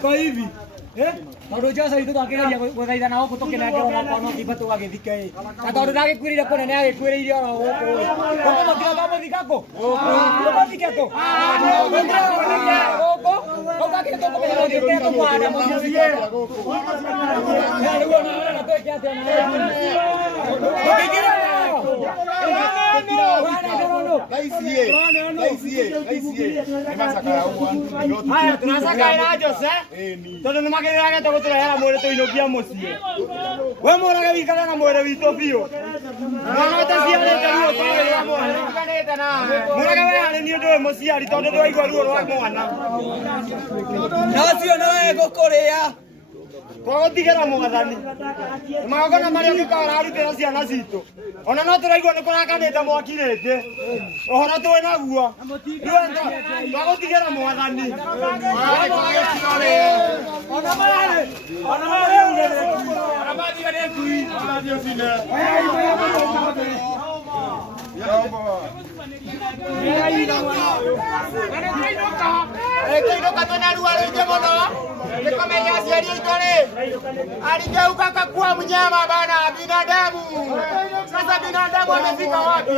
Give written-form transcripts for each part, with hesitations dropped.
Kwa hivi tondå njoco itå twakä gå thaitha nao gå tå kä nengera onakwa no thiba tå gagä thike na tondå ndagä kuä rä ire kå nene agä kuä rä ire oro gå kå gå må tiga kamå thika kå gå thike kå gå gakä tå kå menya gå thiä tå kåhanda må ciä rä u ona twä kä atä gå kä ingä ra haya tunasakaira Jose tondu ni magirage gå tå rehera mwä rä tå inåkia må ciä we må rage wikare na mwä rä witå biå mwana å taciarä te ruo må rage we harä niä ndå må ciari tondå ndå waigua ruo rwa mwana nacio noe gå kå rä a kwa gå tigä ra mwathani magongona marä a ngä ka rarutä ra ciana citå ona no tå raigua nä kå rakanä te mwaki rä ngä å horo twä naguo twa gå tigä ra mwathani Kainuka tunarua rĩngĩ mũno nĩkũmenya aciari aitũ rĩ aligeuka kakua mnyama bana binadamu. Sasa binadamu amefika wapi?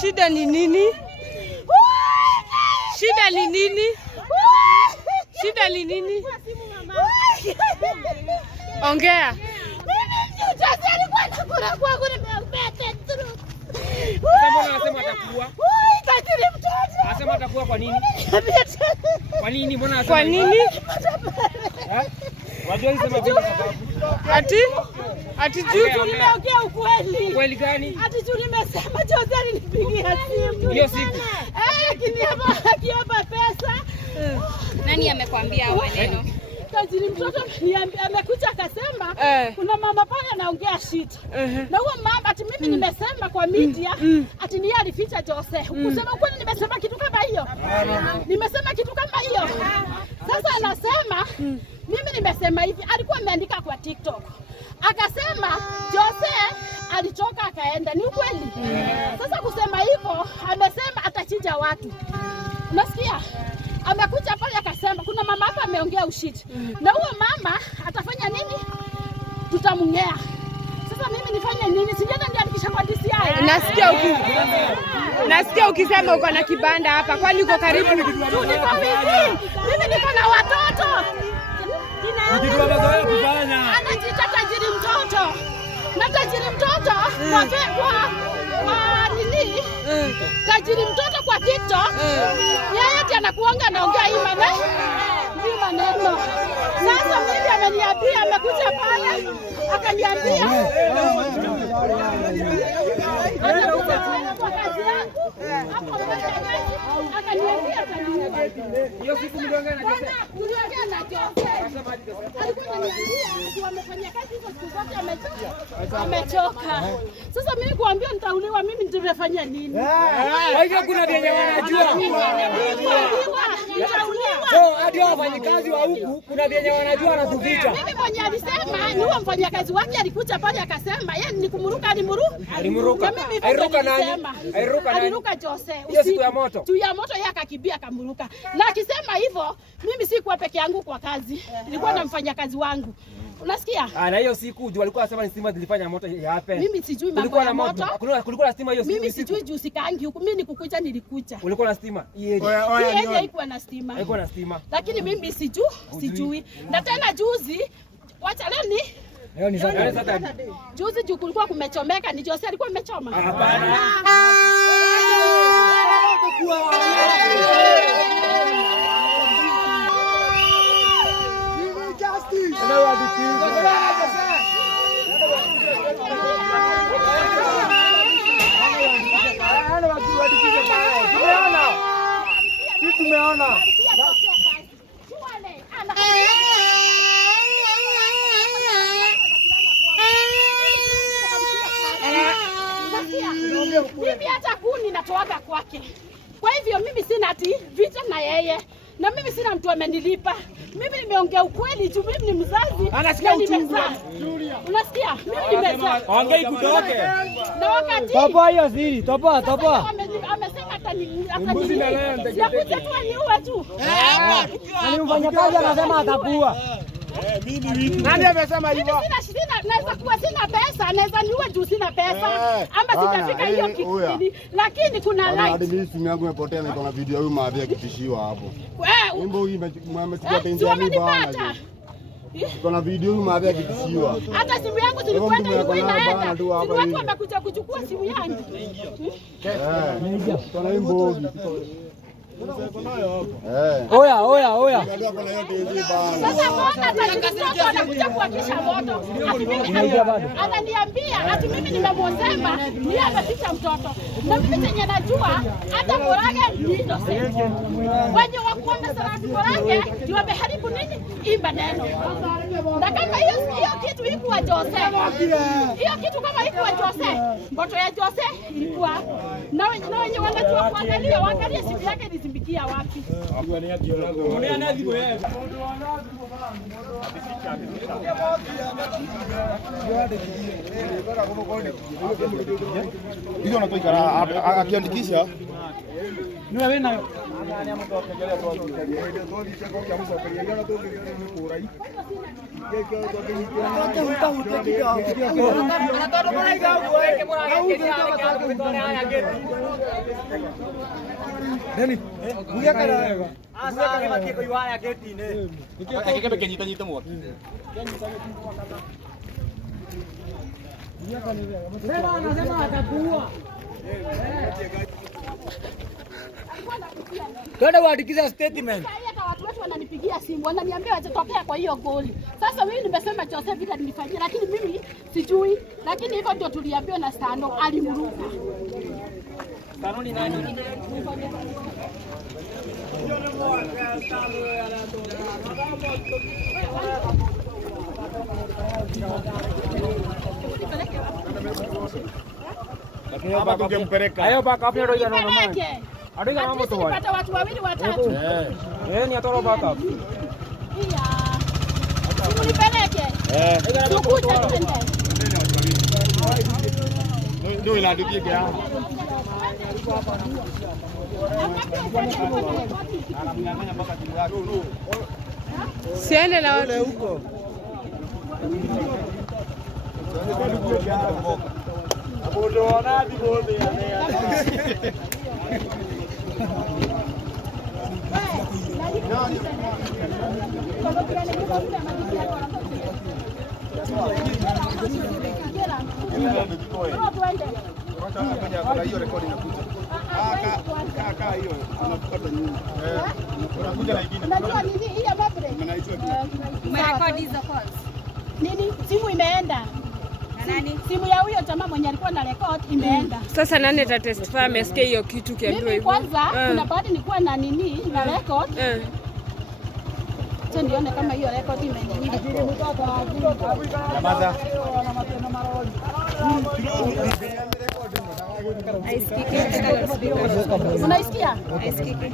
Shida ni nini? Shida ni nini? Shida ni nini? Ongea. Mbona anasema atakuwa? Tajiri mtoto. Anasema atakuwa kwa nini? Kwa nini? Mbona anasema? Kwa nini? Wajua nisema vipi sababu? Ati juu nimeongea ukweli. Ukweli gani? Ati juu nimesema Jose alinipigia simu. Hiyo siku. Akiomba pesa. Nani amekwambia hayo maneno? Tajiri mtoto amekuja akasema kuna mama pale anaongea shit. Na huyo mama ati mimi nimesema kwa media ati ni alificha Jose. Kusema ukweli nimesema kitu kama hiyo. Nimesema kitu kama hiyo. Sasa anasema mimi nimesema hivi, alikuwa ameandika kwa TikTok. Akasema Jose alitoka akaenda. Ni ukweli? Sasa kusema hivyo amesema atachinja watu. Unasikia? Amekuja pale akasema kuna mama hapa ameongea ushiti. Na huyo mama atafanya nini? Tutamngea. Sasa mimi nifanye nini? Sijaenda niandikisha kwa DCI. Nasikia ukisema uko na kibanda hapa. Kwani uko karibu? Mimi niko na watoto. Anajiita tajiri mtoto. Na tajiri mtoto kwa nini? Tajiri mtoto kwa TikTok. Yeye ati anakuanga anaongea hii maneno. Sasa mimi ameniambia amekuja pale akaniambia Hiyo siku mliongea na Jose. Tuliongea na Jose. Alikuwa ananiambia amefanya kazi hizo siku zote amechoka. Sasa mimi kuambia nitauliwa mimi nitafanya nini? Kwa hivyo kuna vyenye wanajua. So hadi wafanyikazi wa huku kuna vyenye wanajua wanatuficha. Mimi mwenye alisema ni huyo mfanyakazi wake alikuja pale akasema yeye ni kumuruka alimuruka. Airuka nani? Aliruka Jose. Hiyo siku ya moto. Juu ya moto yeye akakimbia akamuruka. Na akisema hivyo mimi sikuwa peke yangu kwa kazi. Nilikuwa na mfanyakazi wangu. Unasikia? Na hiyo siku juu walikuwa wanasema ni stima zilifanya moto yape. Mimi sijui mambo ya moto. Kulikuwa na stima hiyo siku. Mimi sijui juu sikaangi huku. Mimi nikukuja nilikuja. Kulikuwa na stima. Yeye haikuwa na stima. Haikuwa na stima. Lakini mimi sijui. Na tena juzi wacha leni leo ni Saturday. Juzi juu kulikuwa kumechomeka ni Jose alikuwa amechoma. Hapana. Tumeona. Mimi hata kuni natoaga kwake. Kwa hivyo mimi sina ati vita na yeye. Na mimi sina mtu amenilipa. Mimi nimeongea ukweli tu, mimi ni mzazi. Anasikia uchungu. Unasikia? Mimi nimezaa. Ongei kutoke. Na wakati topa hiyo siri, topa. Amesema ataniua. Siakuja tu aniue tu. Ni mfanyakazi anasema atakuwa. Nani amesema hivyo? Naweza kuwa sina pesa, naweza niue juu sina pesa. Ama sitafika hiyo kitu. Lakini kuna light. Hadi mimi simu yangu imepotea na iko na video huyu maadhi akitishiwa hapo. Wimbo hii mmesikia tenzi ya bana. Iko na video huyu maadhi akitishiwa. Hata simu yangu zilikwenda ilikuwa inaenda. Si watu wamekuja kuchukua simu yangu. Kuna wimbo Oya. Sasa mbona mtoto anakuja kuwakisha moto? Ananiambia ati mimi nimemwozema ni ameficha mtoto. Na mimi chenye najua hata Morage ndio sasa. Wenye wakuomba sarati Morage ndio wameharibu nini? Hii maneno. Na kama hiyo kitu ikuwa Jose. Hiyo kitu kama ikuwa Jose, mtoto ya Jose ilikuwa na wenye wanajua kuangalia, waangalie simu yake ilizimbikia wapi. hizo anatoka akiandikisha Anasema atakuua. Twende uandikishe statement. Hata watu wetu wananipigia simu, wananiambia watatokea kwa hiyo goli. Sasa mimi nimesema Joseph vita nilifanyia, lakini mimi sijui. Lakini hivyo ndio tuliambiwa na Stano alimruka. Stano ni nani? Hapa tungempeleka. Hayo baka hapo ndio yana mama. Adiga mama Hata tu wale. nipata watu wawili watatu. Ni atoro baka. Iya. Nipeleke. Tukuja twende. Ndio inaandikia gea. Siende na wale huko. Abodoona bigode ya. Hiyo rekodi inakuja. Kaa hiyo unapata nyuma. Unakuja na ingine. Unajua nini hii ya mabre? Umerekodi hizo calls? Nini? Simu imeenda. Na nani? Simu ya huyo jamaa mwenye alikuwa na record imeenda. sasa. Nani atatestify amesikia hiyo kitu kiambiwa Mimi hivyo? kwanza kuna baadhi nilikuwa na nini na record. Acha nione kama hiyo record imenini. Nyamaza. Unaisikia? Aisikike.